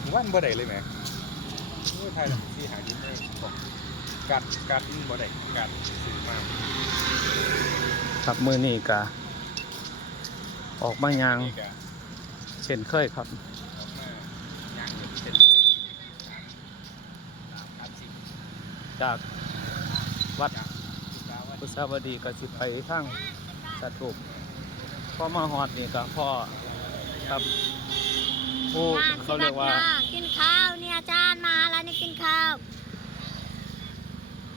ผมว่ามันบ่ได้เลยแหมโอ้ยไทยแล้วที่หาดินได้บอกกัดกัดดินบ่ได้กัดสื่อมาครับมือนี้กะออกมายางนี่ก็เช่นเคยครับ ออกมาย่างอยู่เส้นเลยสามสามสิบจากวัดจากสาวัดพุทธวดีก็สิไปทางสถูปพอมาฮอดนี่ก็พ่อครับ ผู้เขาเรียกว่า กินข้าวเนี่ยอาจารย์มาแล้วนี่กินข้าว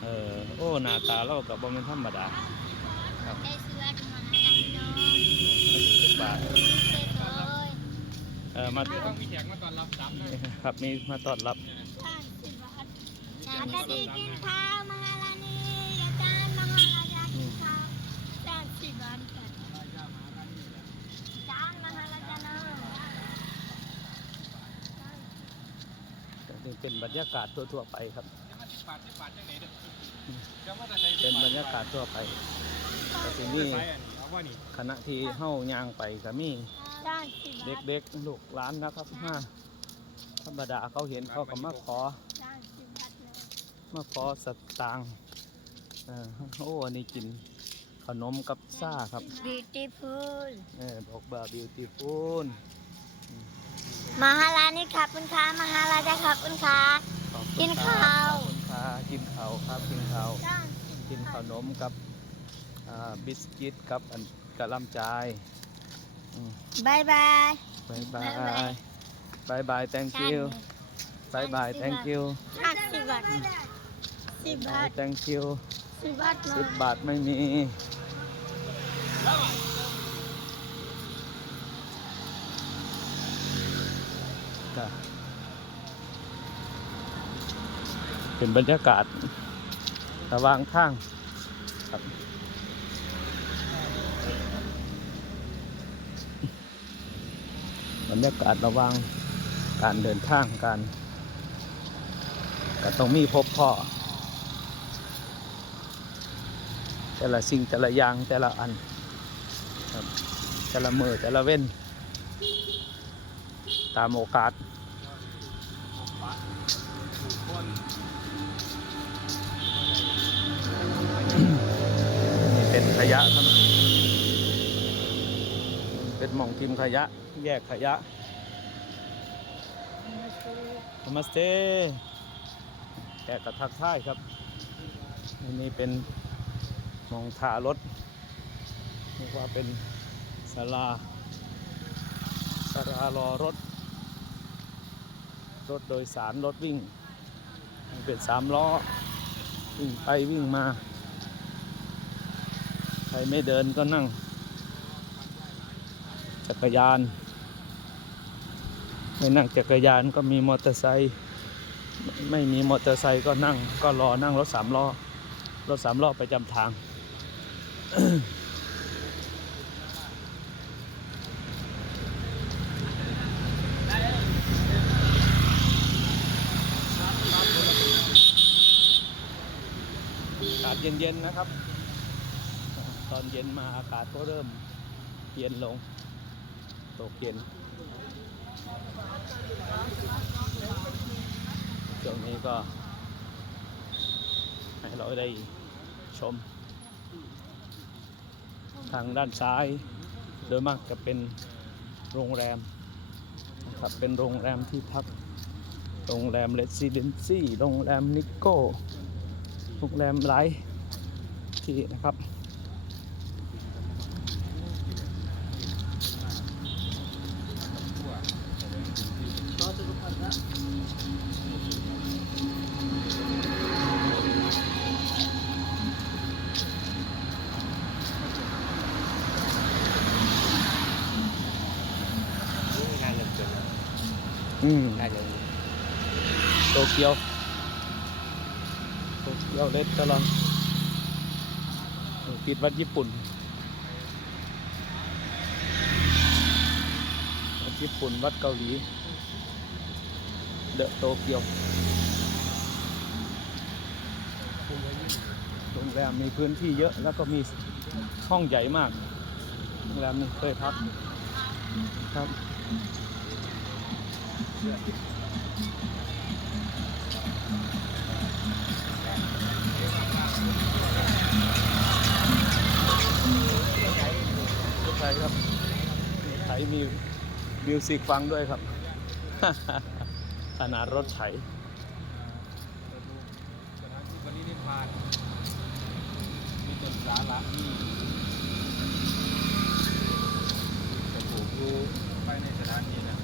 เออโอ้หน้าตาเรากับบ่แม่นธรรมดาได้เสื้อมาให้น้องสิบบาทเสร็จเลยเออมาคือต้องมีแขกมาตอนรับซ้ำนะครับมีมาต้อนรับใช่สิบบาทอาจารย์ดีกินข้าวมาให้แล้วนี่อาจารย์มาให้อาจารย์กินข้าวอาจารย์สิบบาทกันอาจารย์มาให้แล้วจ้าเนาะ นี่ เป็นบรรยากาศทั่วๆไปครับจะมาสิบบาทสิบบาทจังไหนเด้อจะมาแต่ใส่เป็นบรรยากาศทั่วไปก็สิมีใส่อันนี้เอาว่านี่คณะที่เฮาย่างไปก็มีอาจารย์สิบบาทเด็กๆลูกหลานนะครับมาธรรมดาเขาเห็นเขาก็มาขออาจารย์สิบบาทเลยมาขอสตางค์เออโอ้อันนี้กินขนมกับซ่าครับ beautiful เออบอกบาบิวตี้ฟูล มาฮาลานี่ครับคุณค้ามาฮาลาจ้าครับคุณค้ากินข้าว ขอบคุณค่ะกินข้าวครับกินข้าวอาจารย์กินขนมกับอ่าบิสกิตกับอันกะหลำจายอืมบายบาย บายบาบ๊ายบายยบายบาย thank you บายบาย thank you ห้าสิบบาทสิบบาท thank you สิบบาทสิบบาทไม่มี จ้ะเป็นบรรยากาศระว่างทางครับบรรยากาศระว่างการเดินทางการก็ต้องมีพบพ่อแต่ละสิ่งแต่ละอย่างแต่ละอันครับแต่ละมือแต่ละเว้น ตามโอกาสนี่เป็นขยะครับเป็นหม่องทิมขยะ แยกขยะนมัสเตแกกระทักทายครับอันนี้เป็นมองท่ารถเรียกว่าเป็นศาลาศาลารอรถ รถโดยสารรถวิ่งมันเป็นสามล้อ วิ่งไปวิ่งมา ใครไม่เดินก็นั่ง จักรยาน ไม่นั่งจักรยานก็มีมอเตอร์ไซค์ไม่มีมอเตอร์ไซค์ก็นั่ง ก็รอนั่งรถสามล้อ รถสามล้อไปจำทาง อากาศ เย็นๆนะครับ ตอนเย็นมาอากาศก็เริ่มเย็นลง ตกเย็นช่วงนี้ก็ให้เราได้ชม ทางด้านซ้าย โดยมากจะเป็นโรงแรมนะครับเป็นโรงแรมที่พักโรงแรมเลสซิเดนซี่โรงแรมนิโก้โรงแรมหลา ยที่นะครับงานเริ่มเกิดแล้วอืมน่าจะโตเกียวโตเกียวเลสตอรอน ติดวัดญี่ปุ่น วัดญี่ปุ่น วัดเกาหลี เดอะโตเกียวโรงแรมมีพื้นที่เยอะแล้วก็มีห้องใหญ่มาก โรงแรมนี้เคยพักครับ มิวสิกฟังด้วยครับ ขนาดรถไถ สถานที่วันนี้นิพพานมีต้นสาระมีจะปลูกอยู่ภายในสถานที่นะ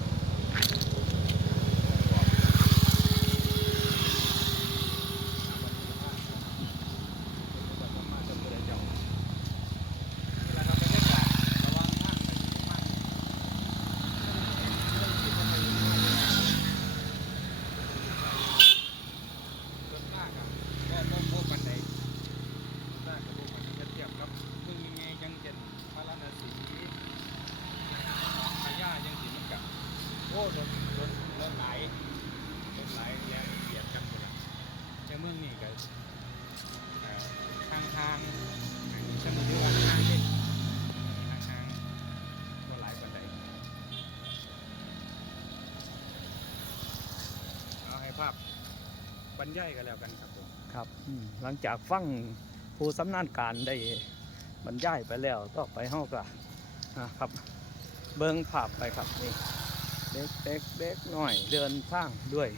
ส่วนมากอะก็บ่พบกันได้ส่วนมากก็บ่มันจะเทียบกับเมืองยังไงจังเช่นพาราณสีพญาจังสิมันก็โอ้รถรถรถหลายรถหลายแยกเบียดกันหมดเลยแต่เมืองนี้ก็เอ่อทางทางสมุทรสาครทางเด่นทางทางบ่หลายปาใดเอาให้ภาพบรรยายกันแล้วกันครับผมครับอืมหลังจากฟังผู้สำนานการได้บรรยายไปแล้วต่อไปเฮาก็นะครับ เบิ้งภาพไปครับนี่เด็กเด็กเด็กหน่อยเดินทางด้วย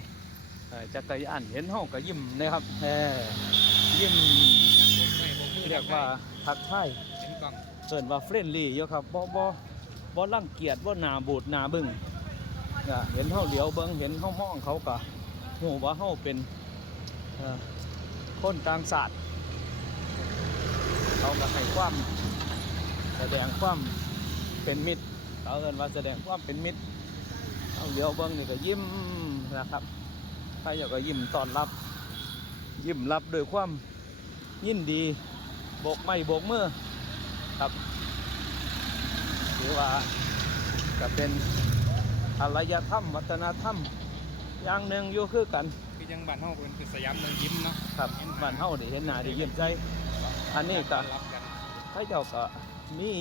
จักรยานเห็นเฮาก็ยิ้มนะครับแหมยิ้ม รียกว่าทักทายเห็นกล่องเอิ้นว่าเฟรนลี่อยู่ครับบ่บ่บ่รังเกียจบ่หน้าบูดหน้าบึ้งก็เห็นเฮาเหลียวเบิ่งเห็นเฮามองเขาก็ฮู้ว่าเฮาเป็นเอ่อคนต่างชาติเขาก็ให้ความแสดงความเป็นมิตรเขาเอิ้นว่าแสดงความเป็นมิตรเอาเหลียวเบิ่งนี่ก็ยิ้มนะครับใครอยากก็ยิ้มต้อนรับ ยิ้มรับด้วยความยินดี โบกไม้โบกมือครับหรือว่าจะเป็นอารยธรรมวัฒนธรรม อย่างหนึ่งอยู่คือกันคือยังบ้านเฮาเป็นคือสยามเมืองยิ้มเนาะครับบ้านเฮาได้เห็นหน้าได้ยิ้มใจ อันนี้ก็รับกันพระเจ้าก็มี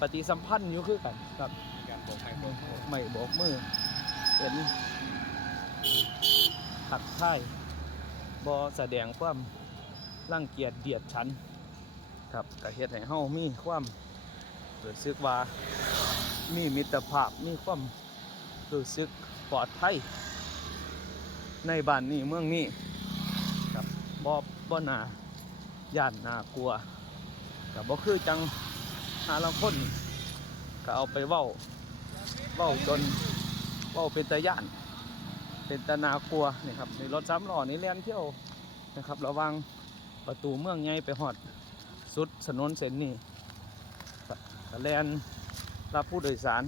ปฏิสัมพันธ์อยู่คือกันครับมีการโบกไม้โบกมือไม่โบกมือเป็นหักท้ายบอแสดงความรังเกียจเดียดฉัน ครับก็เฮ็ดให้เฮามีความรู้สึกว่ามีมิตรภาพมีความรู้สึกปลอดภัยในบ้านนี้เมืองนี้ครับบ่บ่น่าย่านนากลัวก็บ่คือจังหาลังคนก็เอาไปเว้าเว้าจนเว้าเป็นตาย่าน เป็นตาน่ากลัวนี่ครับในรถสามล้อนี่แล่นเที่ยวนะครับ ระวังประตูเมืองใหญ่ไปฮอด สุดถนนเส้นนี้ก็ก็แลนรับผู้โดยสาร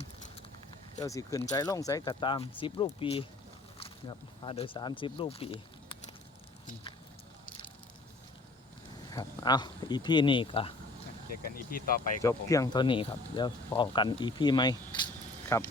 เจ้าสิขึ้นใจลงใจก็ตามสิบลูกปีครับพาโดยสารสิบลูกปีอืมครับเอาอีพีนี้ก็เจอกันอีพีต่อไปคจรับบผมเพียงเท่านี้ครับ เดี๋ยวพอกันอีพีไหมครับ